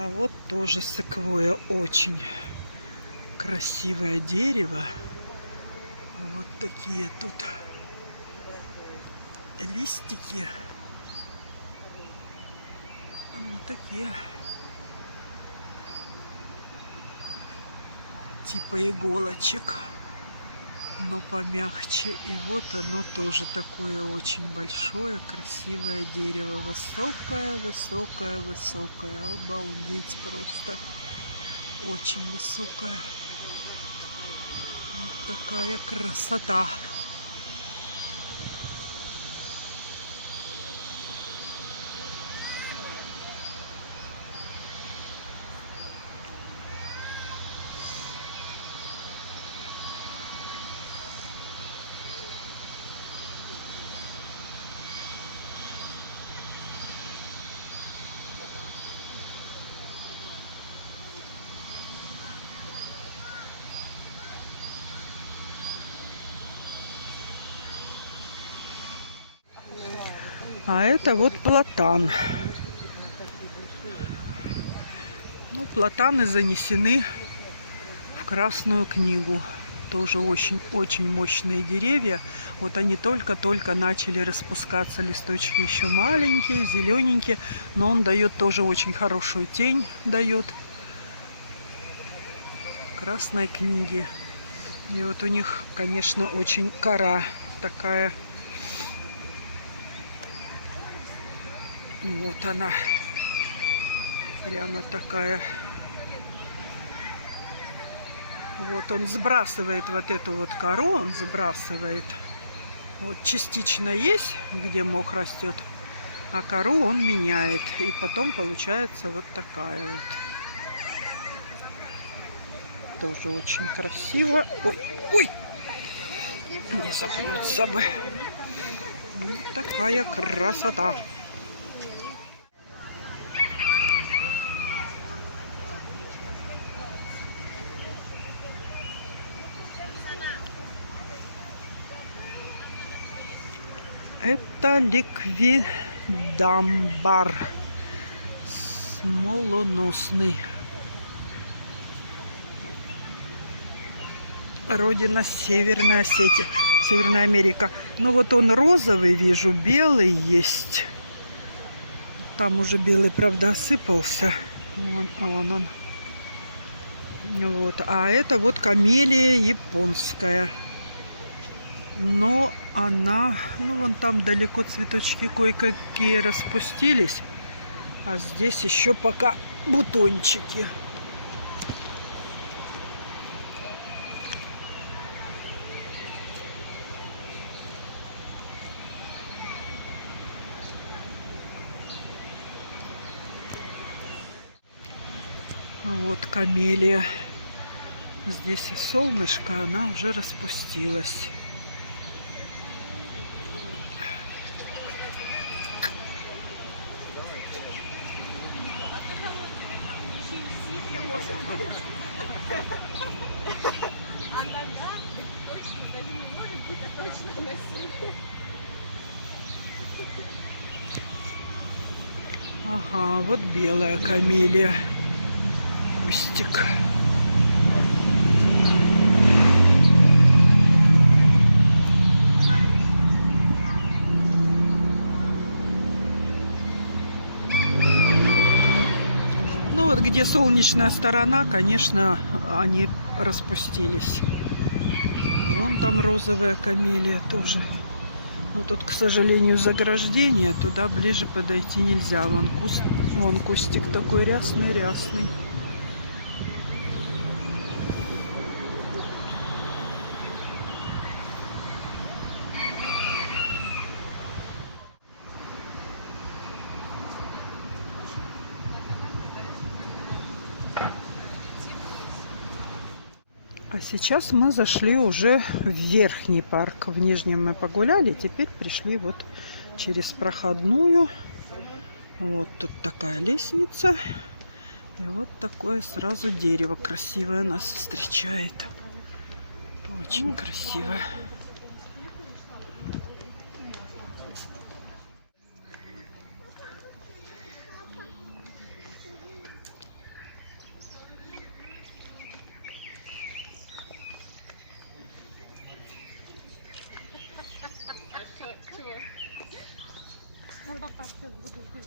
А вот тоже секвойя, очень красивое дерево. Вот такие тут листики. Вот такие. Типа иголочек, но помягче. И вот оно тоже такое очень большое, красивое дерево. Высокое, высокое, высокое. Обалдеть просто. Очень высокое. Вот такая красота. А это вот платан. Ну, платаны занесены в Красную книгу. Тоже очень-очень мощные деревья. Вот они только-только начали распускаться. Листочки еще маленькие, зелененькие. Но он дает тоже очень хорошую тень. Дает Красной книги. И вот у них, конечно, очень кора такая. Вот она. Прямо такая. Вот он сбрасывает вот эту вот кору, он сбрасывает. Вот частично есть, где мох растет, а кору он меняет. И потом получается вот такая вот. Тоже очень красиво. Ой, ой! Не запнуться бы. Вот такая красота. Это ликвидамбар смолоносный. Родина Северной Осетии, Северная Америка. Ну вот он розовый, вижу, белый есть. Там уже белый, правда, осыпался. Вон он. Вот. А это вот камелия японская. Но она, ну вон там далеко цветочки кое-какие распустились, а здесь еще пока бутончики. Вот камелия. Здесь солнышко, она уже распустилась. Ага, вот белая камелия. Кустик. Ну вот где солнечная сторона, конечно, они распустились. Вон там розовая камелия тоже. Но тут, к сожалению, заграждение. Туда ближе подойти нельзя. Вон кустик такой рясный-рясный. А сейчас мы зашли уже в верхний парк. В нижнем мы погуляли, теперь пришли вот через проходную. Вот тут такая лестница. И вот такое сразу дерево красивое нас встречает. Очень красивое. сейчас буду здесь.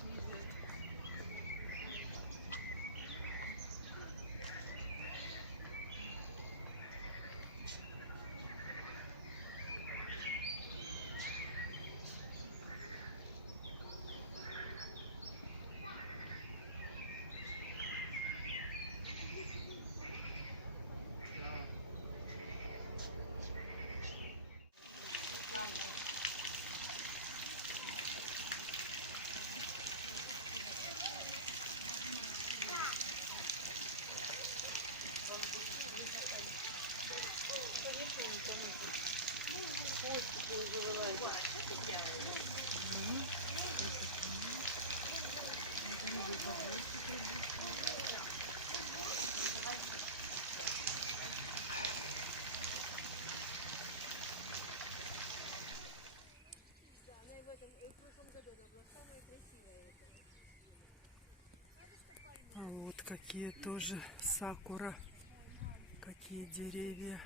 А вот какие тоже сакура, какие деревья.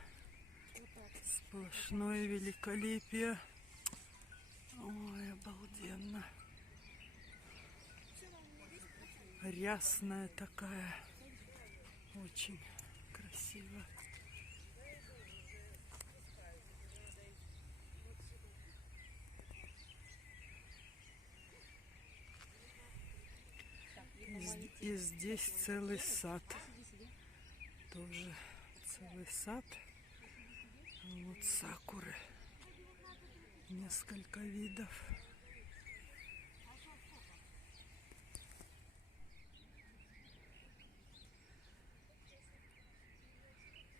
Сплошное великолепие. Ой, обалденно. Рясная такая. Очень красиво. И здесь целый сад. Тоже целый сад. Вот сакуры. Несколько видов.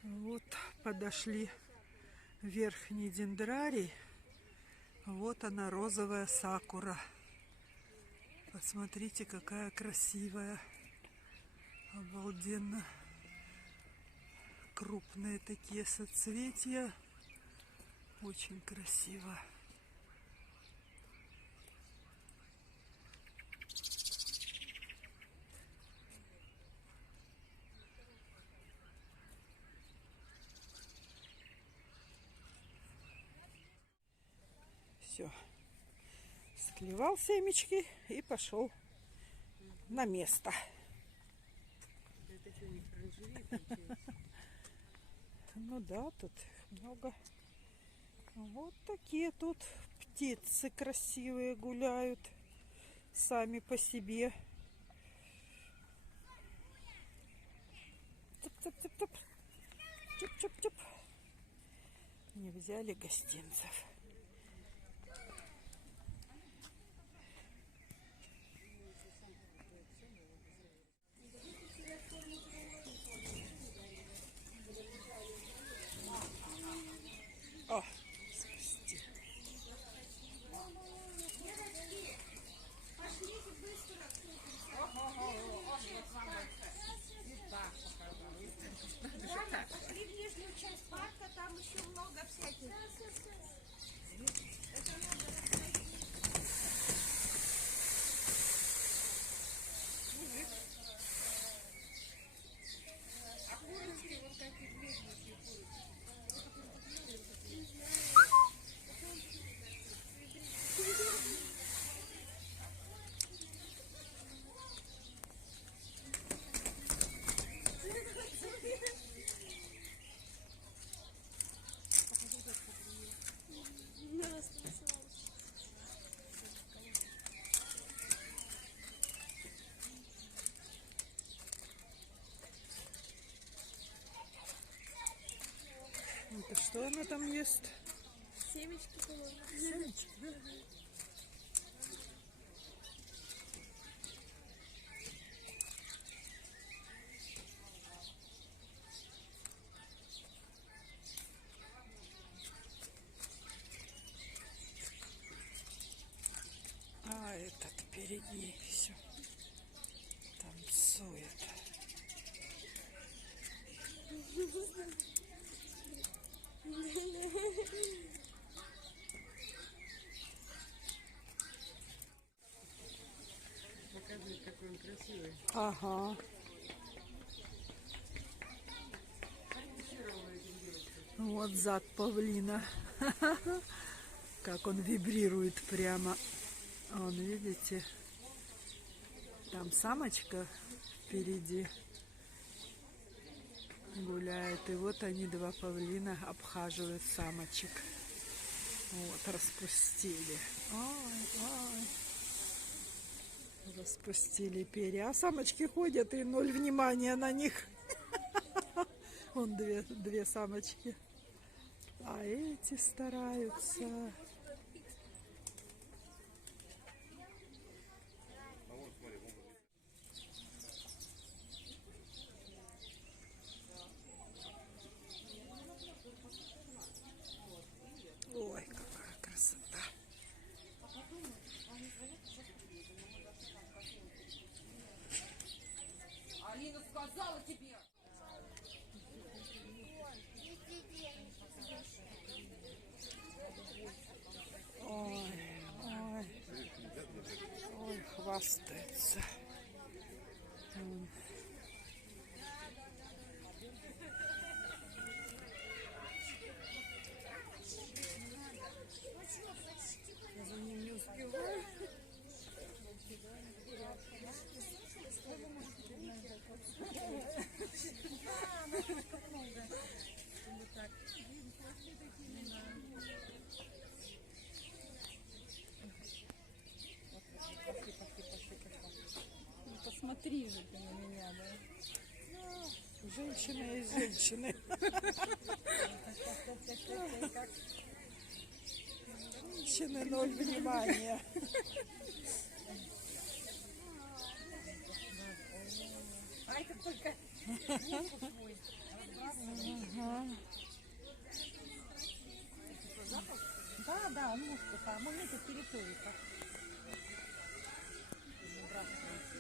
Вот подошли в верхний дендрарий. Вот она, розовая сакура. Посмотрите, какая красивая. Обалденно. Крупные такие соцветия. Очень красиво. Все. Склевал семечки и пошел на место. Это что, не оранжерея получается? Ну да, тут много. Вот такие тут птицы красивые гуляют сами по себе. Цып-цып-цып-цып. Чуп-чуп-чуп. Не взяли гостинцев. О, спасти. Пошли в нижнюю часть парка, там еще много всяких. Это надо рассмотреть. А курочки вот такие бедненькие курочки. Не знаю. Это что она там ест? Семечки положили. Семечки, да? А этот перед ней все танцует. Показывает, какой он красивый. Ага. Фотографировала этих девочек. Вот зад павлина. Как он вибрирует прямо. Вон, видите? Там самочка впереди гуляет. И вот они, два павлина, обхаживают самочек. Вот, распустили. Распустили перья. А самочки ходят, и ноль внимания на них. Вон две самочки. А эти стараются. Ой, какая красота. Алина сказала тебе. Ой, хвастается. За ним не успеваю. Ну, посмотри же ты на меня, да? Женщина и женщины. Женщины ноль внимания. А это только воздух свой разбрасывает. Типа запах? Да, да, воздуха. Магниты территории как выбрасывается.